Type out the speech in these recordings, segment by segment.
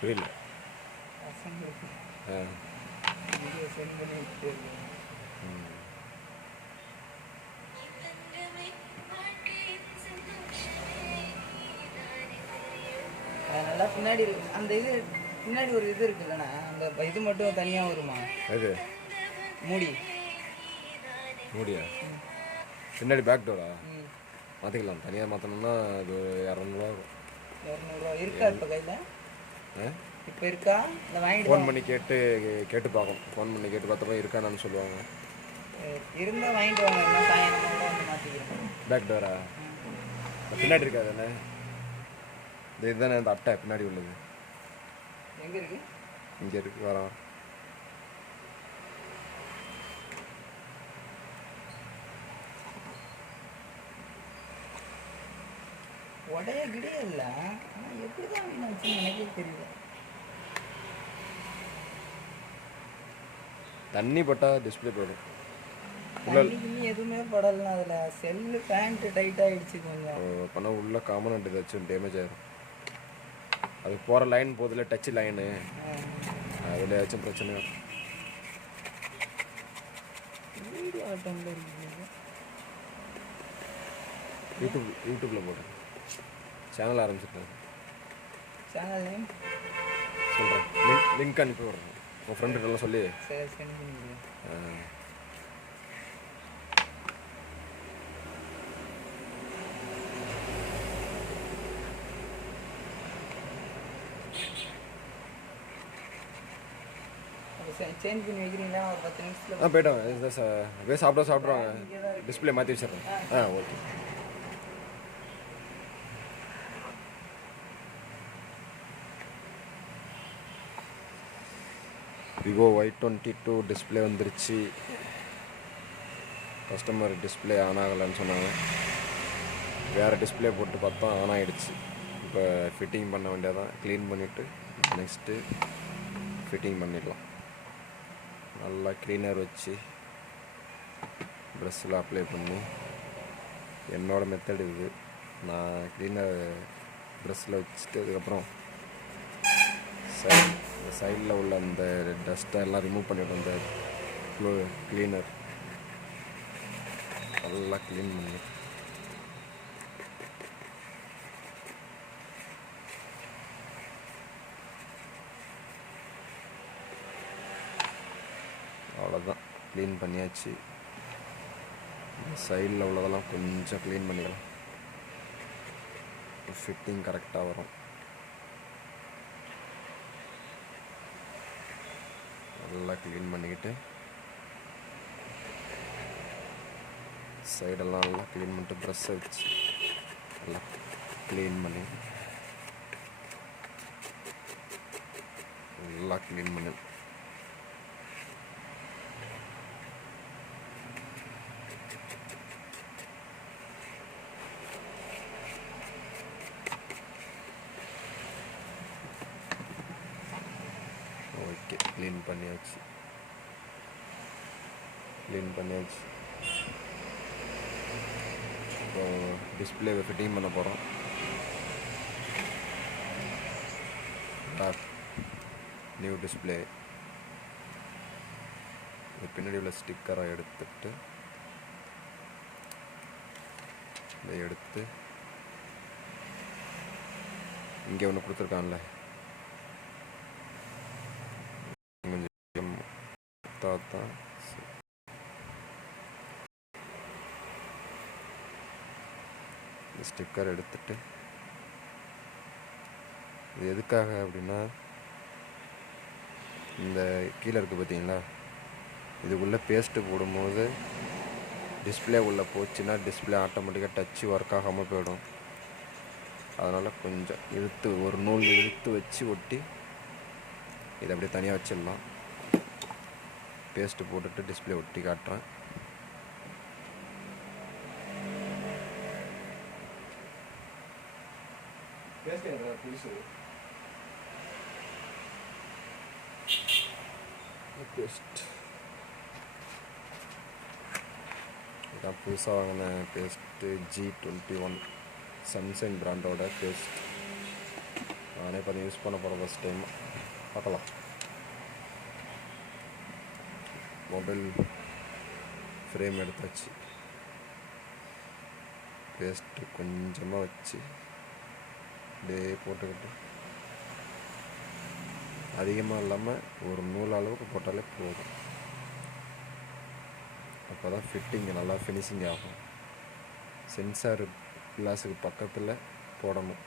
புரியல. ஆ அதனால பின்னாடி அந்த இது பின்னாடி ஒரு இது இருக்குல்லண்ணா, அந்த இது மட்டும் தனியாக வருமா? எது மூடி மூடியா? பின்னாடி பேக் டோரா? மாற்றிக்கலாம். தனியாக மாற்றணும்னா அது இரநூறுவா இருக்கும். 200 இருக்கா இப்போ கையில்? இப்போ இருக்கா? இந்த வாங்கிட்டு ஃபோன் பண்ணி கேட்டு பார்க்கணும். ஃபோன் பண்ணி கேட்டு பார்த்தப்ப இருக்கானான்னு சொல்லுவாங்க. இருந்தால் வாங்கிட்டு வாங்க, இல்லை சாயங்காலம் வந்து மாற்றிக்கிறேன். பேக் டோரா? பின்னாடி இருக்காது தானே? இதுதானே அந்த அட்டை பின்னாடி உள்ளது? எங்கே இருக்கு? இங்கே இருக்கு. வரோம். உடைய கிடையாது இல்லை, ஆனால் எப்படி தான் வீணாச்சு எனக்கே தெரியல. தண்ணி பட்டால் டிஸ்பிளே போயிடும். தண்ணி எதுவுமே படலாம். அதில் செல்லு பேண்ட்டு டைட் ஆகிடுச்சு கொஞ்சம். பண்ணால் உள்ள காமனண்ட் ஏதாச்சும் டேமேஜ் ஆகிடும். அது போகிற லைன் போதில்ல, டச் லைனு, அதில் ஏதாச்சும் பிரச்சனை வரும். வீடியோ ஆட்டோமில் இருக்குது. யூடியூப்பில் போடுறேன். சேனல் ஆரம்பிச்சிருக்கேன். சேனல் நேம் சொல்கிறேன். லிங்க் அனுப்பி விட்றேன். உங்கள் ஃப்ரெண்டுகிட்டலாம் சொல்லி. சரி சென்ட் பண்ணிக்கிறேன். சேஞ்ச் பண்ணி வைக்கிறீங்களா? ஒரு 10 நிமிஷத்தில் போய்ட்டோம். அப்படியே சாப்பிட்ருவாங்க. டிஸ்பிளே மாற்றி வச்சிடுறேன். ஓகே. விவோ Y22 டிஸ்பிளே வந்துருச்சு. கஸ்டமர் டிஸ்பிளே ஆன் ஆகலைன்னு சொன்னாங்க. வேறு டிஸ்பிளே போட்டு பார்த்தா ஆன் ஆகிடுச்சு. இப்போ ஃபிட்டிங் பண்ண வேண்டியதான். க்ளீன் பண்ணிவிட்டு நெக்ஸ்ட்டு ஃபிட்டிங் பண்ணிடலாம். நல்லா க்ளீனர் வச்சு ப்ரெஷ்ஷில் அப்ளை பண்ணி, என்னோடய மெத்தட் இது. நான் க்ளீனர் ப்ரெஷ்ஷில் வச்சுட்டு அதுக்கப்புறம் சைடில் உள்ள அந்த டஸ்ட்டை எல்லாம் ரிமூவ் பண்ணிவிடும். அந்த க்ளீனர் நல்லா க்ளீன் பண்ணி அவ்வளோதான். க்ளீன் பண்ணியாச்சு. சைடில் உள்ளதெல்லாம் கொஞ்சம் க்ளீன் பண்ணிக்கலாம். ஃபிட்டிங் கரெக்டாக வரும். நல்லா க்ளீன் பண்ணிக்கிட்டு சைடெல்லாம் நல்லா க்ளீன் பண்ணிட்டு ப்ரெஷ்ஷை வச்சு நல்லா க்ளீன் பண்ணி நல்லா க்ளீன் பண்ணி ஓகே. க்ளீன் பண்ணியாச்சு. இப்போ டிஸ்பிளேவை ஃபிட்டிங் பண்ண போகிறோம். New display. பின்னாடி உள்ள ஸ்டிக்கரை எடுத்துட்டு இதை எடுத்து இங்கே ஒன்று கொடுத்துருக்கான்ல, கொஞ்சம் தான் ஸ்டிக்கர் எடுத்துட்டு, இது எதுக்காக அப்படின்னா, இந்த கீழே இருக்குது பார்த்தீங்களா, இதுக்குள்ளே பேஸ்ட்டு போடும்போது டிஸ்பிளே உள்ளே போச்சுன்னா டிஸ்பிளே ஆட்டோமேட்டிக்காக டச்சு ஒர்க் ஆகாமல் போயிடும். அதனால் கொஞ்சம் இழுத்து ஒரு நூல் இழுத்து வச்சு ஒட்டி இதை அப்படியே தனியாக வச்சிடலாம். பேஸ்ட்டு போட்டுட்டு டிஸ்பிளே ஒட்டி காட்டுறேன். பேஸ்ட் இதான் புதுசாக வாங்கின பேஸ்ட்டு G21 சன்சைன் பிராண்டோட பேஸ்ட். நானே இப்போ யூஸ் பண்ண போகிற ஃபஸ்ட் டைம் பார்க்கலாம். மொபைல் ஃப்ரேம் எடுத்தாச்சு. பேஸ்ட்டு கொஞ்சமாக வச்சு அப்படியே போட்டுக்கிட்டு, அதிகமாக இல்லாமல் ஒரு நூல் அளவுக்கு போட்டாலே போதும். அப்போ தான் ஃபிட்டிங் நல்லா ஃபினிஷிங் ஆகும். சென்சார் கிளாஸுக்கு பக்கத்தில் போடணும்.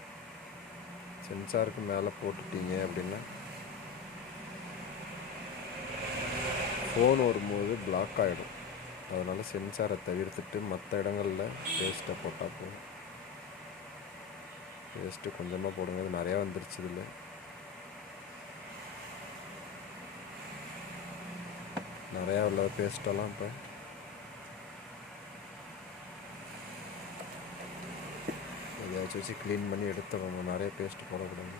சென்சாருக்கு மேலே போட்டுட்டீங்க அப்படின்னா ஃபோன் வரும்போது பிளாக் ஆகிடும். அதனால் சென்சாரை தவிர்த்துட்டு மற்ற இடங்களில் பேஸ்ட்டை போட்டால் போதும். பேஸ்ட்டு கொஞ்சமாக போடுங்க, அது நிறையா வந்துருச்சு. இதில் நிறையா உள்ள பேஸ்ட்டெல்லாம் இப்போ எதையாச்சும் வச்சு க்ளீன் பண்ணி எடுத்துக்கணும். நிறைய பேஸ்ட்டு போடக்கூடாது.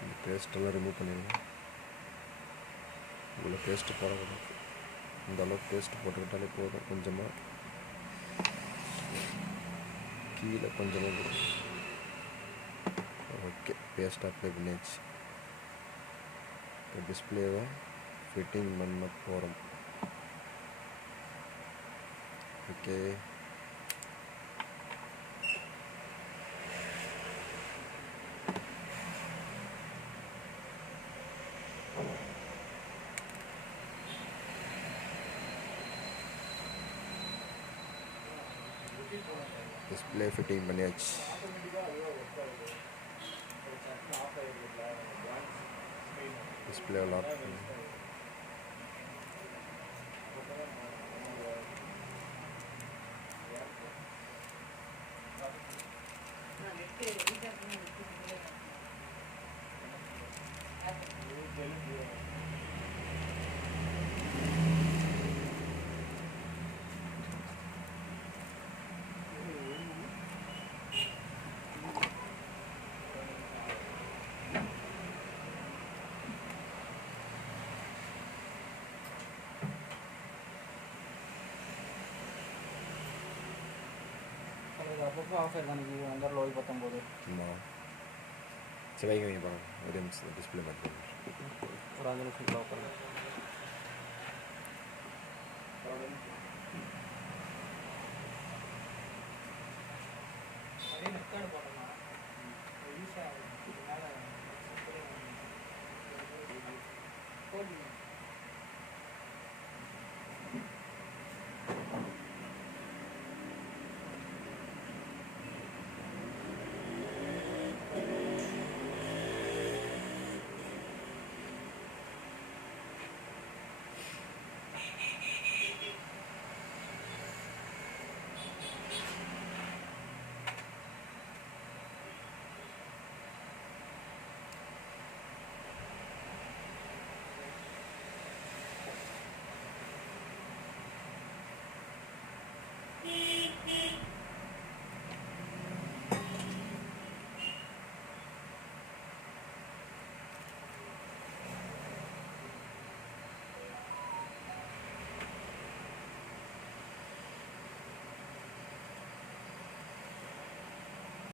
இந்த பேஸ்ட்டெல்லாம் ரிமூவ் பண்ணிடுங்க. இவ்வளோ பேஸ்ட்டு போடக்கூடாது. இந்த அளவுக்கு பேஸ்ட்டு போட்டுக்கிட்டாலே போதும். கொஞ்சமாக கீழே கொஞ்சமாக போடும். ஓகே, பேஸ்ட் அப்ளை பண்ணியாச்சு. இப்போ டிஸ்பிளேவை ஃபிட்டிங் பண்ண போகிறோம். ஓகே, டிஸ்பிளே ஃபிட்டிங் பண்ணியாச்சு. டிஸ்பிளே லாக் பண்ணி அப்பப்போ ஆஃப் ஆயிடுது. எனக்கு வந்துடல ஓய் 19. சரி, வைங்க பாருங்க. ஒரு நிமிஷம் டிஸ்பிளே பார்த்து ஒரு 5 நிமிஷம் லாக் பண்ணுங்க. அதே நெக்கார்டு போட்டோம்னா ஈஸியாக மேலே போடுங்க.